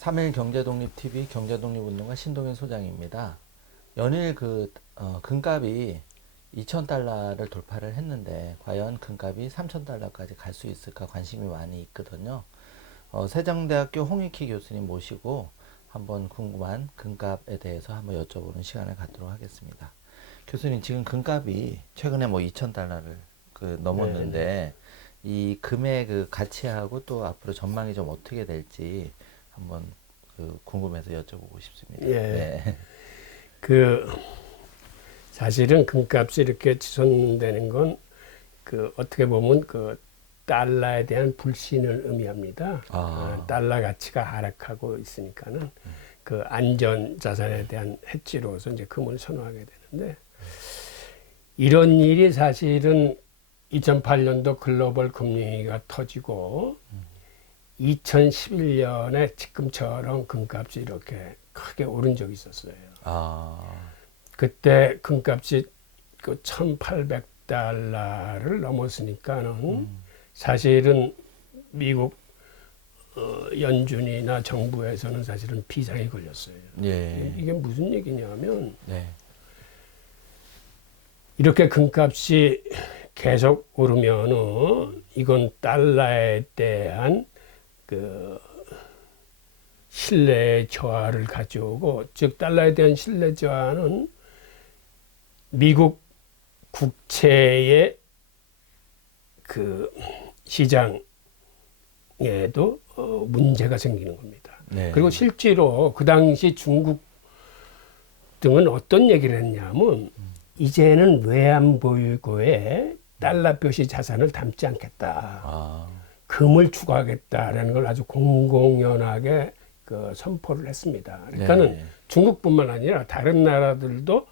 3일 경제독립TV 경제독립운동가 신동현 소장입니다. 연일 금값이 2,000달러를 돌파를 했는데 과연 금값이 3,000달러까지 갈 수 있을까 관심이 많이 있거든요. 세종대학교 홍익희 교수님 모시고 한번 궁금한 금값에 대해서 한번 여쭤보는 시간을 갖도록 하겠습니다. 교수님, 지금 금값이 최근에 2,000달러를 넘었는데 이 금의 가치하고 또 앞으로 전망이 좀 어떻게 될지 한번 궁금해서 여쭤보고 싶습니다. 예. 네. 사실은 금값이 이렇게 치솟는다는 건 어떻게 보면 달러에 대한 불신을 의미합니다. 달러 가치가 하락하고 있으니까는 안전 자산에 대한 해지로서 이제 금을 선호하게 되는데, 이런 일이 사실은 2008년도 글로벌 금융위기가 터지고 2011년에 지금처럼 금값이 이렇게 크게 오른 적이 있었어요. 그때 금값이 1,800달러를 넘었으니까는 사실은 미국 연준이나 정부에서는 사실은 비상이 걸렸어요. 예. 이게 무슨 얘기냐면, 네. 이렇게 금값이 계속 오르면은 이건 달러에 대한 신뢰의 저하를 가져오고, 즉 달러에 대한 신뢰 저하는 미국 국채의 시장에도 문제가 생기는 겁니다. 네. 그리고 실제로 그 당시 중국 등은 어떤 얘기를 했냐면, 이제는 외환보유고에 달러 표시 자산을 담지 않겠다. 금을 추구하겠다라는 걸 아주 공공연하게 선포를 했습니다. 그러니까는 네. 중국뿐만 아니라 다른 나라들도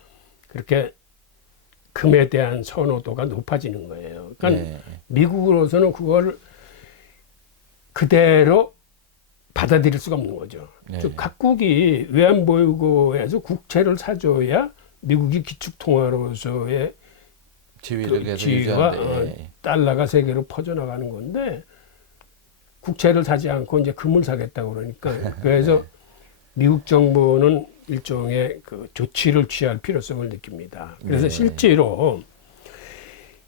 그렇게 금에 대한 선호도가 높아지는 거예요. 그러니까 네. 미국으로서는 그걸 그대로 받아들일 수가 없는 거죠. 네. 즉 각국이 외환보유고에서 국채를 사줘야 미국이 기축통화로서의 지위를 계속 지위와 유지하는데. 달러가 세계로 퍼져나가는 건데, 국채를 사지 않고 이제 금을 사겠다고 그러니까, 그래서 미국 정부는 일종의 조치를 취할 필요성을 느낍니다. 그래서 네. 실제로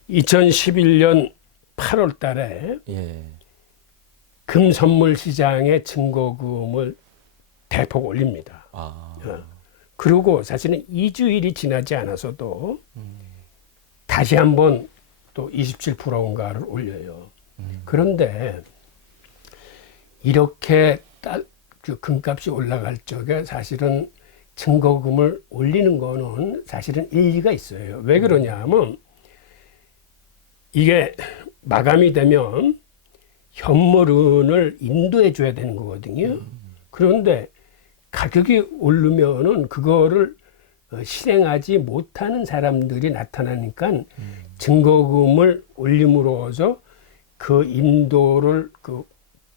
2011년 8월 달에 예. 금 선물 시장의 증거금을 대폭 올립니다. 그리고 사실은 2주일이 지나지 않아서도 다시 한번 또 27%인가를 올려요. 그런데 이렇게 금값이 올라갈 적에 사실은 증거금을 올리는 거는 사실은 일리가 있어요. 왜 그러냐면, 이게 마감이 되면 현물은을 인도해 줘야 되는 거거든요. 그런데 가격이 오르면은 그거를 실행하지 못하는 사람들이 나타나니까 증거금을 올림으로써 그 인도를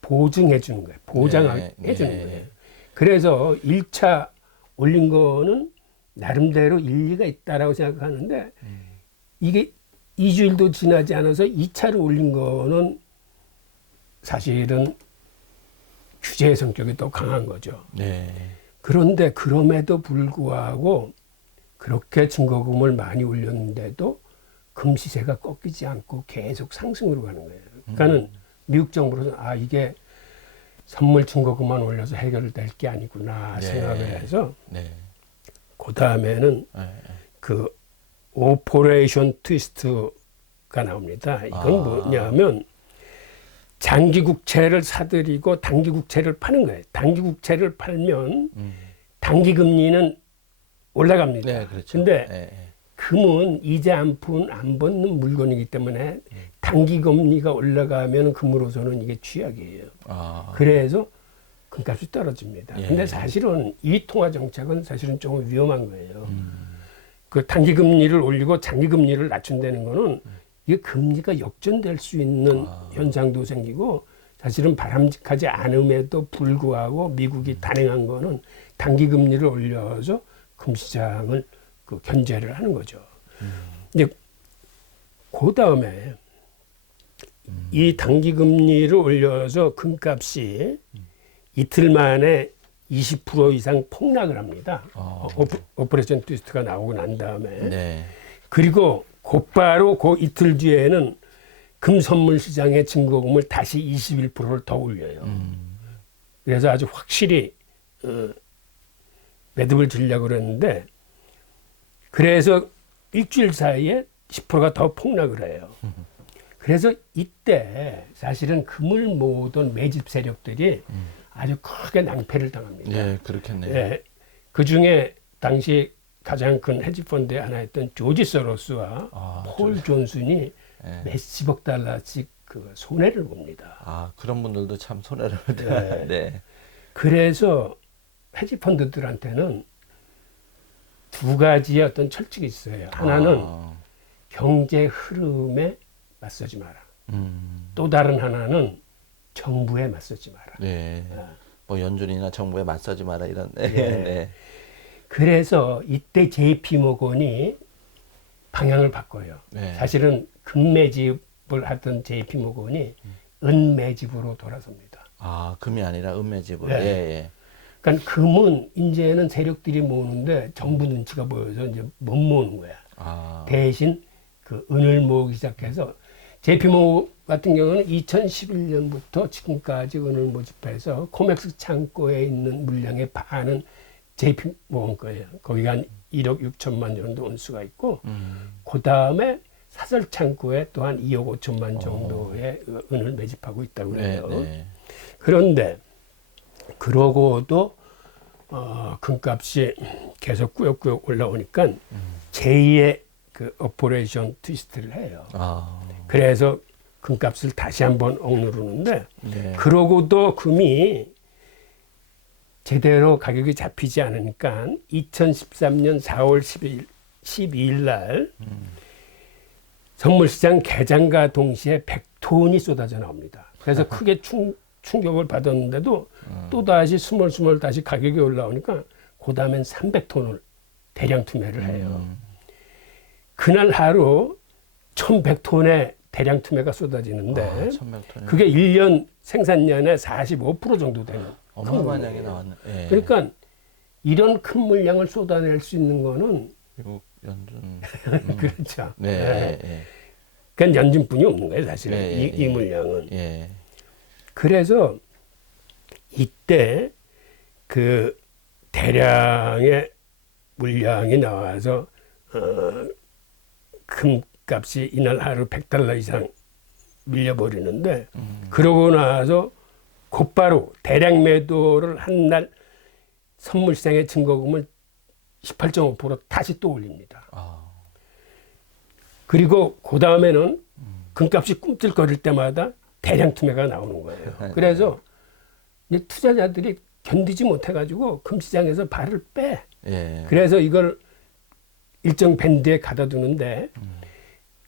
보증해 주는 거예요. 보장해 주는 거예요. 그래서 1차 올린 거는 나름대로 일리가 있다라고 생각하는데, 이게 2주일도 지나지 않아서 2차를 올린 거는 사실은 규제의 성격이 더 강한 거죠. 네. 그런데 그럼에도 불구하고 그렇게 증거금을 많이 올렸는데도 금 시세가 꺾이지 않고 계속 상승으로 가는 거예요. 그러니까는 미국 정부로서는 이게 선물 증거금만 올려서 해결될 게 아니구나 생각을 해서, 그 다음에는 오퍼레이션 트위스트가 나옵니다. 이건 뭐냐면, 장기 국채를 사들이고 단기 국채를 파는 거예요. 단기 국채를 팔면 단기 금리는 올라갑니다. 네, 그렇죠. 근데 금은 이자 안 받는 물건이기 때문에 단기 금리가 올라가면 금으로서는 이게 취약이에요. 그래서 금값이 떨어집니다. 근데 사실은 이 통화 정책은 사실은 조금 위험한 거예요. 단기 금리를 올리고 장기 금리를 낮춘다는 거는 이게 금리가 역전될 수 있는 현상도 생기고, 사실은 바람직하지 않음에도 불구하고 미국이 단행한 거는 단기 금리를 올려서 금시장을 견제를 하는 거죠. 이제 그 다음에 이 단기 금리를 올려서 금값이 이틀 만에 20% 이상 폭락을 합니다. 오퍼레이션 트위스트가 나오고 난 다음에. 네. 그리고 곧바로 그 이틀 뒤에는 금 선물 시장의 증거금을 다시 21%를 더 올려요. 그래서 아주 확실히 매듭을 지려고 그랬는데 그래서 일주일 사이에 10%가 더 폭락을 해요. 그래서 이때 사실은 금을 모으던 매집 세력들이 아주 크게 낭패를 당합니다. 예, 그렇겠네요. 예, 그 중에 당시 가장 큰 헤지펀드의 하나였던 조지 소로스와 폴 존슨이 예. 몇십억 달러씩 그 손해를 봅니다. 그런 분들도 참 손해를 네. 네. 그래서 헤지펀드들한테는 두 가지의 어떤 철칙이 있어요. 하나는 경제 흐름에 맞서지 마라. 또 다른 하나는 정부에 맞서지 마라. 네. 뭐 연준이나 정부에 맞서지 마라 이런. 네. 예. 네. 그래서 이때 JP 모건이 방향을 바꿔요. 네. 사실은 금매집을 하던 JP 모건이 은매집으로 돌아섭니다. 금이 아니라 은매집으로. 네. 예, 예. 그러니까 금은 이제는 세력들이 모으는데 정부 눈치가 보여서 이제 못 모으는 거야. 대신 그 은을 모으기 시작해서 JP 모건 같은 경우는 2011년부터 지금까지 은을 모집해서 코맥스 창고에 있는 물량의 반은 JP 모건 거예요. 거기가 한 1억 6천만 정도 온수가 있고 그 다음에 사설 창고에 또한 2억 5천만 정도의 은을 매집하고 있다고 그래요. 네, 네. 그런데 그러고도 금값이 계속 꾸역꾸역 올라오니까 제2의 그 오퍼레이션 트위스트를 해요. 그래서 금값을 다시 한번 억누르는데 네. 그러고도 금이 제대로 가격이 잡히지 않으니까 2013년 4월 12일 날 선물시장 개장과 동시에 100톤이 쏟아져 나옵니다. 그래서 크게 충격을 받았는데도 또다시 스멀스멀 다시 가격이 올라오니까 그 다음엔 300톤을 대량 투매를 해요. 그날 하루 1100톤의 대량 투매가 쏟아지는데 1100톤. 그게 1년 생산량의 45% 정도 되는 어마어마한 양이 나왔네. 예. 그러니까 이런 큰 물량을 쏟아낼 수 있는 거는 미국 연준. 그렇죠. 네. 예. 그러니까 연준뿐이 없는 거예요, 사실은. 예, 이 물량은. 예. 그래서 이때 그 대량의 물량이 나와서 금값이 이날 하루 $100 이상 밀려버리는데 그러고 나서 곧바로 대량 매도를 한 날 선물시장의 증거금을 18.5% 다시 또 올립니다. 그리고 그 다음에는 금값이 꿈틀거릴 때마다 대량 투매가 나오는 거예요. 그래서 이제 투자자들이 견디지 못해가지고 금시장에서 발을 빼. 예. 그래서 이걸 일정 밴드에 가둬 두는데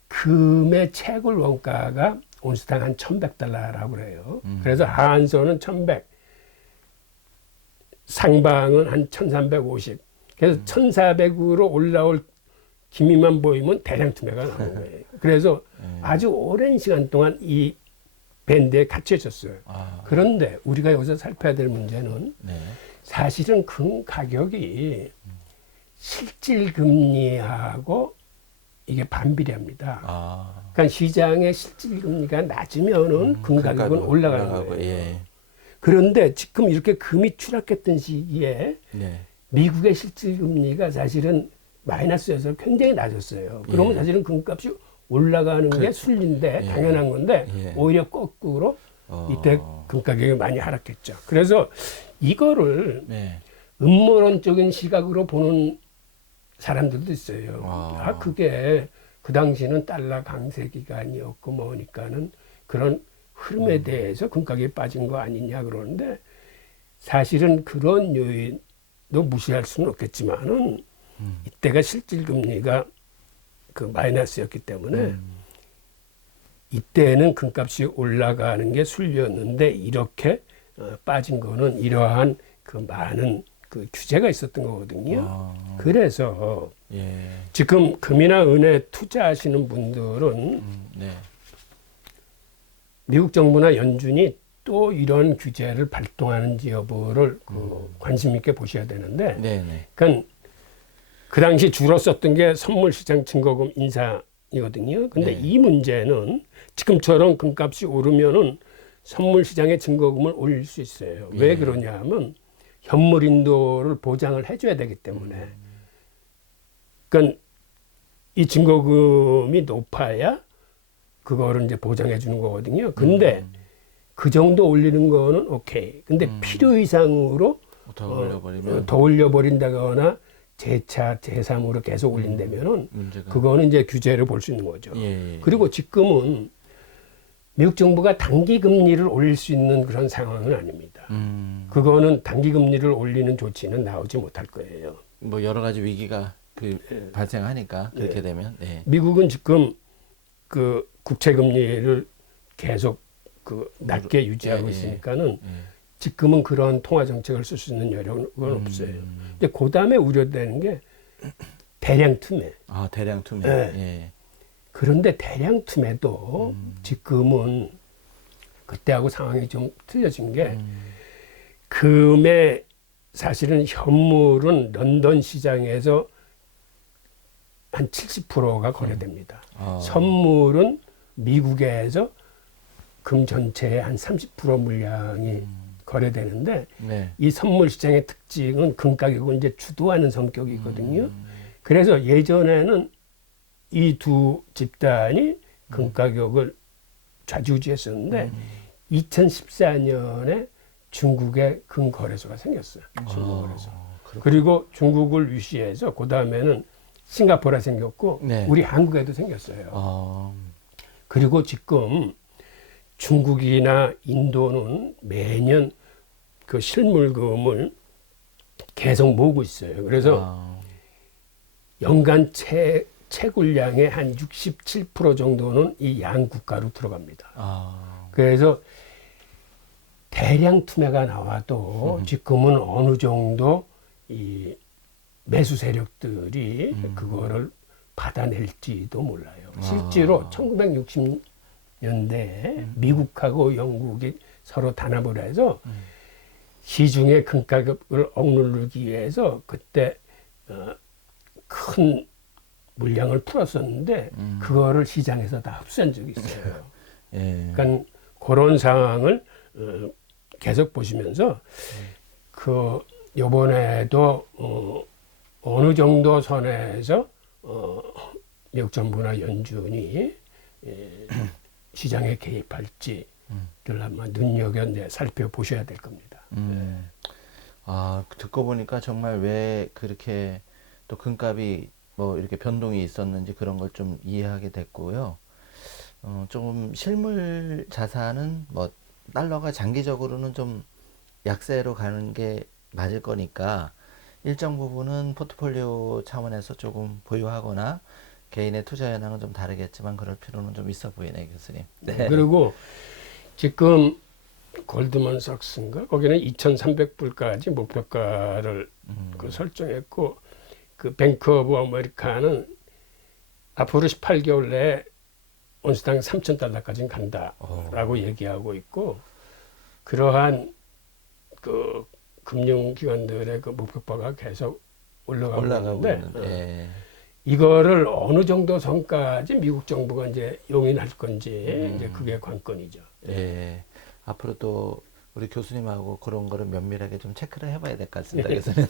금의 채굴 원가가 온수당 한 $1,100라고 그래요. 그래서 하한선은 1,100, 상방은 한 1,350. 그래서 1,400으로 올라올 기미만 보이면 대량 투매가 나오는 거예요. 그래서 아주 오랜 시간 동안 이 밴드에 갇혀 있었어요. 그런데 우리가 여기서 살펴야 될 문제는 네. 사실은 금 가격이 실질 금리하고 이게 반비례합니다. 그러니까 시장의 실질 금리가 낮으면은 금 가격은 올라가는 거예요. 예. 그런데 지금 이렇게 금이 추락했던 시기에 네. 미국의 실질 금리가 사실은 마이너스여서 굉장히 낮았어요. 그러면 예. 사실은 금값이 올라가는 게 순리인데 예. 당연한 건데 예. 오히려 거꾸로 이때 금 가격이 많이 하락했죠. 그래서 이거를 네. 음모론적인 시각으로 보는 사람들도 있어요. 그게 그 당시는 달러 강세 기간이었고 뭐니까는 그런 흐름에 대해서 금가격이 빠진 거 아니냐 그러는데 사실은 그런 요인도 무시할 수는 없겠지만은 이때가 실질 금리가 그 마이너스였기 때문에 이때는 금값이 올라가는 게 순리였는데 이렇게 빠진 거는 이러한 그 많은 그 규제가 있었던 거거든요. 그래서 예. 지금 금이나 은에 투자하시는 분들은 네. 미국 정부나 연준이 또 이런 규제를 발동하는지 여부를 관심 있게 보셔야 되는데, 네네. 그러니까 그 당시 주로 썼던 게 선물시장 증거금 인상이거든요. 근데 네. 이 문제는 지금처럼 금값이 오르면은 선물시장의 증거금을 올릴 수 있어요. 왜 예. 그러냐면 현물 인도를 보장을 해줘야 되기 때문에. 그러니까 이 증거금이 높아야 그거를 이제 보장해 주는 거거든요. 근데 그 정도 올리는 거는 오케이. 근데 필요 이상으로 더 올려버리면 더 올려버린다거나 재차 제3으로 계속 올린다면은 문제가. 그거는 이제 규제를 볼 수 있는 거죠. 예. 그리고 지금은 미국 정부가 단기 금리를 올릴 수 있는 그런 상황은 아닙니다. 그거는 단기 금리를 올리는 조치는 나오지 못할 거예요. 뭐 여러 가지 위기가 발생하니까 그렇게 되면. 네. 미국은 지금 그 국채 금리를 계속 그 낮게 유지하고 있으니까는 지금은 그런 통화 정책을 쓸 수 있는 여력은 없어요. 근데 그 다음에 우려되는 게 대량 투매. 아, 대량 투매. 네. 예. 그런데 대량 투매도 지금은 그때하고 상황이 좀 틀려진 게 금의 사실은 현물은 런던 시장에서 한 70%가 거래됩니다. 선물은 미국에서 금 전체의 한 30% 물량이 거래되는데 네. 이 선물 시장의 특징은 금 가격을 이제 주도하는 성격이 있거든요. 그래서 예전에는 이 두 집단이 금 가격을 좌지우지했었는데 2014년에 중국에 금 거래소가 생겼어요. 중국 거래소. 그리고 중국을 위시해서 그 다음에는 싱가포르가 생겼고 네. 우리 한국에도 생겼어요. 그리고 지금 중국이나 인도는 매년 그 실물금을 계속 모으고 있어요. 그래서 연간 채굴량의 한 67% 정도는 이 양국가로 들어갑니다. 그래서 대량 투매가 나와도 지금은 어느 정도 이 매수 세력들이 그거를 받아낼지도 몰라요. 실제로 1960년대에 미국하고 영국이 서로 단합을 해서 시중의 금 가격을 억누르기 위해서 그때 큰 물량을 풀었었는데 그거를 시장에서 다 흡수한 적이 있어요. 예. 그러니까 그런 상황을 계속 보시면서 그 요번에도 어느 정도 선에서 미국 정부나 연준이 시장에 개입할지를 아마 눈여겨 살펴보셔야 될 겁니다. 아, 듣고 보니까 정말 왜 그렇게 또 금값이 뭐 이렇게 변동이 있었는지 그런 걸 좀 이해하게 됐고요. 조금 실물 자산은 뭐 달러가 장기적으로는 좀 약세로 가는 게 맞을 거니까 일정 부분은 포트폴리오 차원에서 조금 보유하거나 개인의 투자 현황은 좀 다르겠지만 그럴 필요는 좀 있어 보이네요, 교수님. 네. 그리고 지금 골드만삭스인가 거기는 2,300불까지 목표가를 그 설정했고 그 뱅크 오브 아메리카는 앞으로 18개월 내에 온스당 3,000달러까지는 간다라고 얘기하고 있고 그러한 그 금융기관들의 그 목표가가 계속 올라가고 있는데 이거를 어느 정도 선까지 미국 정부가 이제 용인할 건지 이제 그게 관건이죠. 예. 앞으로 또 우리 교수님하고 그런 거를 면밀하게 좀 체크를 해봐야 될 것 같습니다, 교수님.